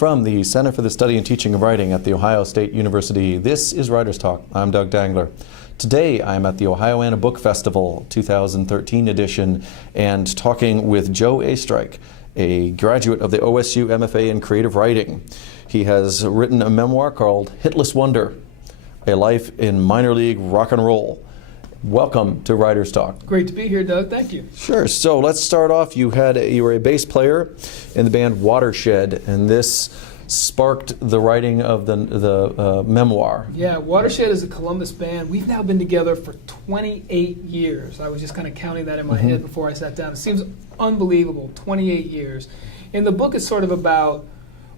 From the Center for the Study and Teaching of Writing at The Ohio State University, this is Writers Talk. I'm Doug Dangler. Today I'm at the Ohioana Book Festival 2013 edition and talking with Joe Oestreich, a graduate of the OSU MFA in Creative Writing. He has written a memoir called Hitless Wonder, A Life in Minor League Rock and Roll. Welcome to Writers Talk. Great to be here, Doug. Thank you. Sure. So let's start off. You were a bass player in the band Watershed, and this sparked the writing of the memoir. Yeah, Watershed is a Columbus band. We've now been together for 28 years. I was just kind of counting that in my head before I sat down. It seems unbelievable, 28 years. And the book is sort of about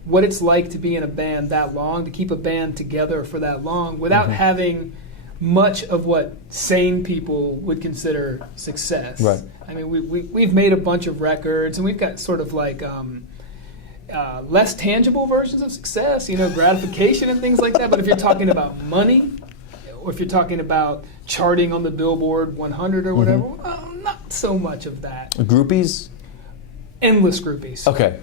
what it's like to be in a band that long, to keep a band together for that long without having much of what sane people would consider success. Right. I mean, we've made a bunch of records, and we've got sort of like less tangible versions of success, you know, gratification and things like that. But if you're talking about money, or if you're talking about charting on the Billboard 100 or whatever, well, not so much of that. Groupies? Endless groupies. Okay.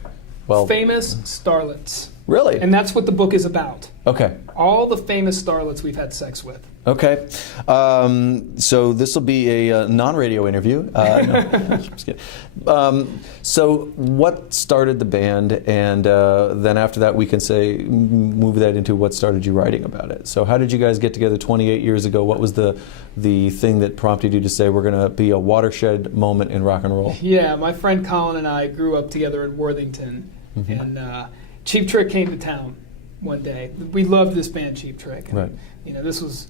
Well, famous starlets. Really? And that's what the book is about. Okay. All the famous starlets we've had sex with. Okay. So this will be a non-radio interview. No, just kidding. So what started the band, and then after that we can move that into what started you writing about it. So how did you guys get together 28 years ago? What was the thing that prompted you to say we're going to be a watershed moment in rock and roll? Yeah, my friend Colin and I grew up together in Worthington, and Cheap Trick came to town one day. We loved this band, Cheap Trick. And, right. You know, this was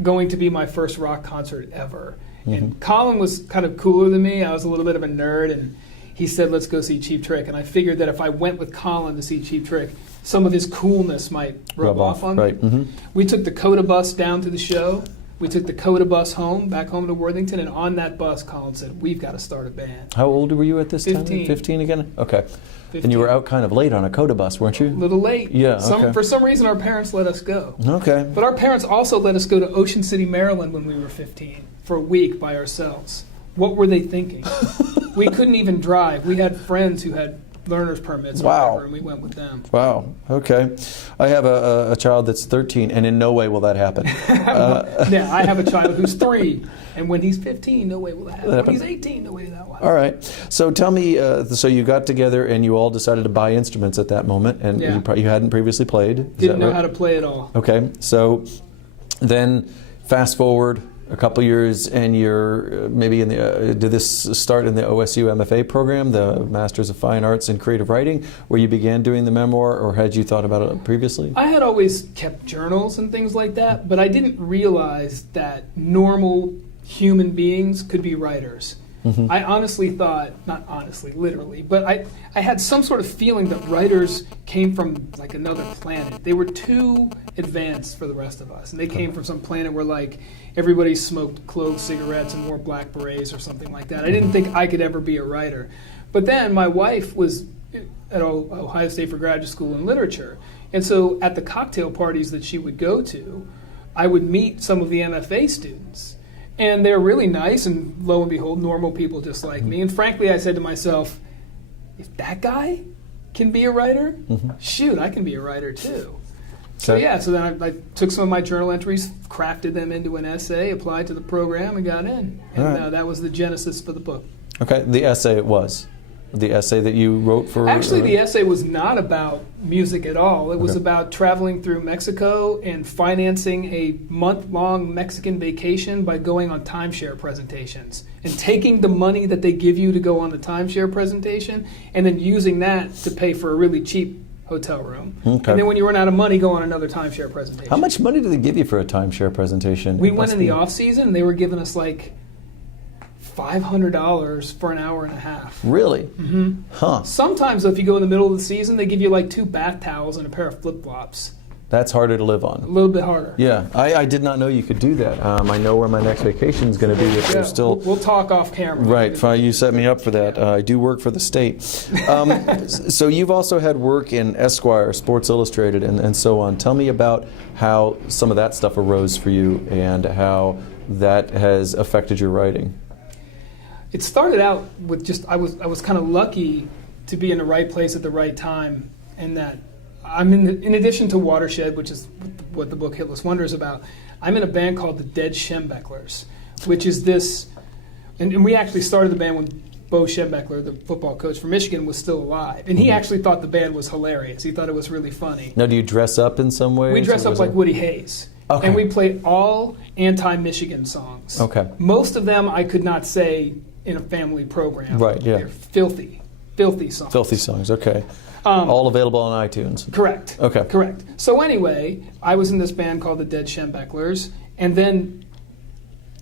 going to be my first rock concert ever. And Colin was kind of cooler than me. I was a little bit of a nerd, and he said, let's go see Cheap Trick. And I figured that if I went with Colin to see Cheap Trick, some of his coolness might rub off on me. Right. We took the Coda bus down to the show. We took the Coda bus back home to Worthington, and on that bus, Colin said, we've got to start a band. How old were you at this 15. time? 15 again? Okay. 15. And you were out kind of late on a Coda bus, weren't you? A little late. Yeah, okay. For some reason, our parents let us go. Okay. But our parents also let us go to Ocean City, Maryland when we were 15 for a week by ourselves. What were they thinking? We couldn't even drive. We had friends who had learner's permits or whatever, and we went with them. Wow. Okay. I have a child that's 13, and in no way will that happen. Yeah, I have a child who's 3, and when he's 15, no way will that happen. When he's 18, no way that will happen. All right. So tell me, so you got together and you all decided to buy instruments at that moment, and you hadn't previously played. Didn't know how to play at all. Okay. So then fast forward a couple years, and you're maybe in the, did this start in the OSU MFA program, the Masters of Fine Arts in Creative Writing, where you began doing the memoir, or had you thought about it previously? I had always kept journals and things like that, but I didn't realize that normal human beings could be writers. I honestly thought, not honestly, literally, but I had some sort of feeling that writers came from like another planet. They were too advanced for the rest of us, and they came from some planet where like everybody smoked clove cigarettes and wore black berets or something like that. I didn't think I could ever be a writer. But then my wife was at Ohio State for graduate school in literature, and so at the cocktail parties that she would go to, I would meet some of the MFA students. And they're really nice, and lo and behold, normal people just like me. And frankly, I said to myself, if that guy can be a writer, shoot, I can be a writer too. So then I took some of my journal entries, crafted them into an essay, applied to the program, and got in. And that was the genesis for the book. Okay, the essay it was. The essay that you wrote for... Actually, the essay was not about music at all. It was about traveling through Mexico and financing a month-long Mexican vacation by going on timeshare presentations and taking the money that they give you to go on the timeshare presentation and then using that to pay for a really cheap hotel room. Okay. And then when you run out of money, go on another timeshare presentation. How much money do they give you for a timeshare presentation? We went in the off-season, and they were giving us like $500 for an hour and a half. Really? Huh. Sometimes, if you go in the middle of the season, they give you like 2 bath towels and a pair of flip-flops. That's harder to live on. A little bit harder. Yeah, I did not know you could do that. I know where my next vacation is going to be if they're still... We'll talk off camera. Right, fine, you set me up for that. I do work for the state. So you've also had work in Esquire, Sports Illustrated, and so on. Tell me about how some of that stuff arose for you and how that has affected your writing. It started out with just, I was kind of lucky to be in the right place at the right time, and that I'm in addition to Watershed, which is what the book Hitless Wonder is about, I'm in a band called the Dead Schembechlers, which is this, and we actually started the band when Bo Schembechler, the football coach from Michigan, was still alive. And he actually thought the band was hilarious. He thought it was really funny. Now, do you dress up in some way? We dress up like Woody Hayes. Okay. And we play all anti-Michigan songs. Okay. Most of them I could not say in a family program. Right, yeah. They're filthy songs. Filthy songs, okay. All available on iTunes. Correct. Okay. Correct. So anyway, I was in this band called the Dead Schembechlers, and then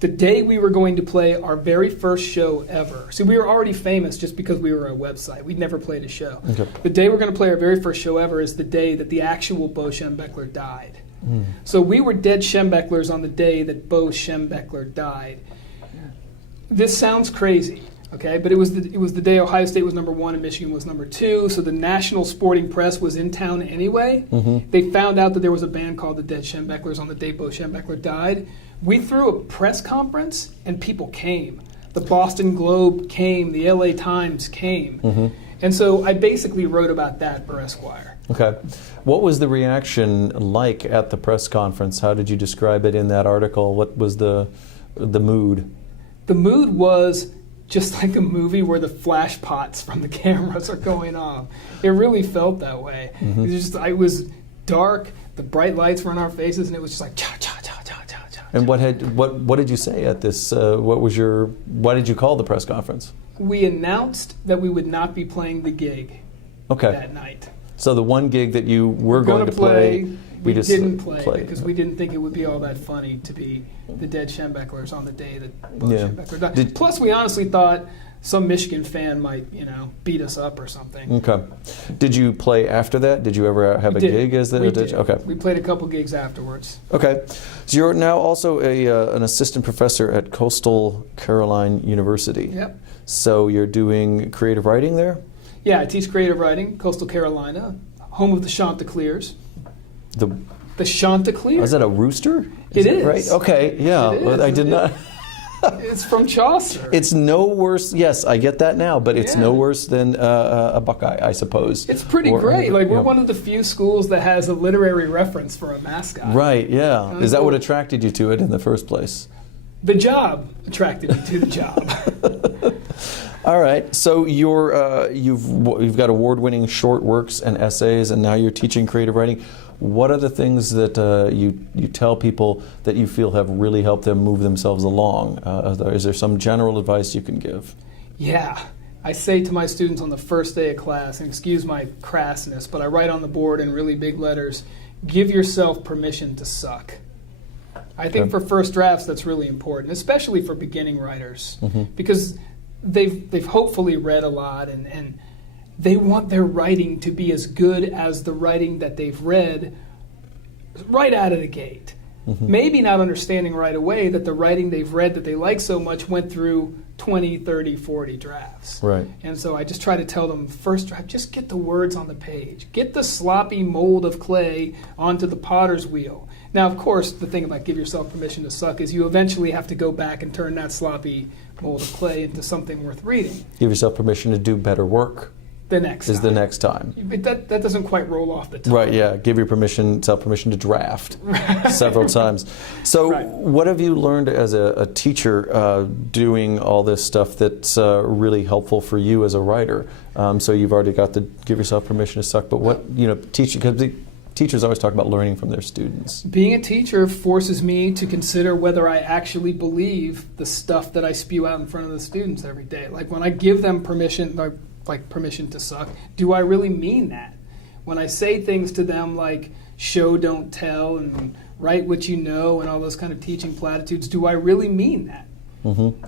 the day we were going to play our very first show ever. See, we were already famous just because we were a website. We'd never played a show. Okay. The day we're going to play our very first show ever is the day that the actual Bo Schembechler died. So we were Dead Schembechlers on the day that Bo Schembechler died. This sounds crazy, okay? But it was the day Ohio State was number 1 and Michigan was number 2. So the national sporting press was in town anyway. They found out that there was a band called the Dead Schembechlers on the day Bo Schembechler died. We threw a press conference and people came. The Boston Globe came. The LA Times came. And so I basically wrote about that for Esquire. Okay. What was the reaction like at the press conference? How did you describe it in that article? What was the mood? The mood was just like a movie where the flash pots from the cameras are going off. It really felt that way. It was dark, the bright lights were in our faces, and it was just like cha cha cha cha cha cha. And what did you say at this? Why did you call the press conference? We announced that we would not be playing the gig that night. So the one gig that you were going to play, we didn't play because we didn't think it would be all that funny to be the Dead Schembechlers on the day that Bo Schembechler died. Plus, we honestly thought some Michigan fan might, beat us up or something. Okay. Did you play after that? Did you ever have a gig as the? We did. Okay. We played a couple gigs afterwards. Okay. So you're now also an assistant professor at Coastal Carolina University. Yep. So you're doing creative writing there? Yeah, I teach creative writing, Coastal Carolina, home of the Chanticleers. The Chanticleer. Is that a rooster? It is. Right? Okay, yeah. It is. I did not. It's from Chaucer. It's no worse. Yes, I get that now, but it's no worse than a buckeye, I suppose. It's pretty great. We're one of the few schools that has a literary reference for a mascot. Right, yeah. Is that what attracted you to it in the first place? The job attracted me to the job. All right. So you've got award-winning short works and essays, and now you're teaching creative writing. What are the things that you tell people that you feel have really helped them move themselves along? Is there some general advice you can give? Yeah. I say to my students on the first day of class, and excuse my crassness, but I write on the board in really big letters, give yourself permission to suck. I think for first drafts that's really important, especially for beginning writers, because they've hopefully read a lot and they want their writing to be as good as the writing that they've read right out of the gate. Maybe not understanding right away that the writing they've read that they like so much went through 20, 30, 40 drafts. Right. And so I just try to tell them, first draft, just get the words on the page. Get the sloppy mold of clay onto the potter's wheel. Now, of course, the thing about give yourself permission to suck is you eventually have to go back and turn that sloppy mold of clay into something worth reading. Give yourself permission to do better work. The next time. But that doesn't quite roll off the tongue. Right, yeah. Give yourself permission to draft several times. So what have you learned as a teacher doing all this stuff that's really helpful for you as a writer? So you've already got the give yourself permission to suck, but what, teaching, because teachers always talk about learning from their students. Being a teacher forces me to consider whether I actually believe the stuff that I spew out in front of the students every day. Like when I give them permission, like permission to suck, do I really mean that? When I say things to them like show, don't tell, and write what you know, and all those kind of teaching platitudes, do I really mean that?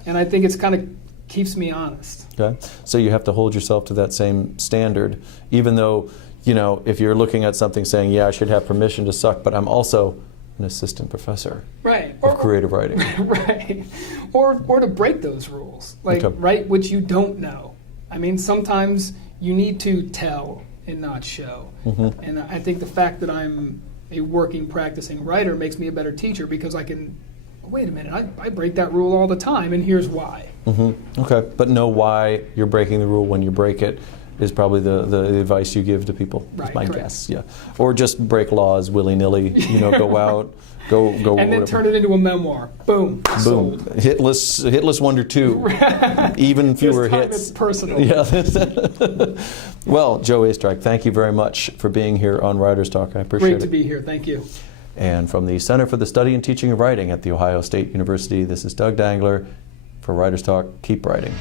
And I think it's kind of keeps me honest. Okay, so you have to hold yourself to that same standard, even though, if you're looking at something saying, yeah, I should have permission to suck, but I'm also an assistant professor of creative writing. Right. Or to break those rules. Write what you don't know. I mean, sometimes you need to tell and not show. And I think the fact that I'm a working, practicing writer makes me a better teacher because I can, wait a minute, I break that rule all the time, and here's why. Okay, but know why you're breaking the rule when you break it, is probably the advice you give to people. Right, is my correct. guess. Yeah, or just break laws willy-nilly. Go out, go. And then whatever. turn it into a memoir. Boom. Boom. Sold. Hitless Wonder 2. Even fewer This time hits. it's personal. Yeah. Well, Joe Oestreich, thank you very much for being here on Writers Talk. I appreciate it. Great to be here. Thank you. And from the Center for the Study and Teaching of Writing at The Ohio State University, this is Doug Dangler for Writers Talk. Keep writing.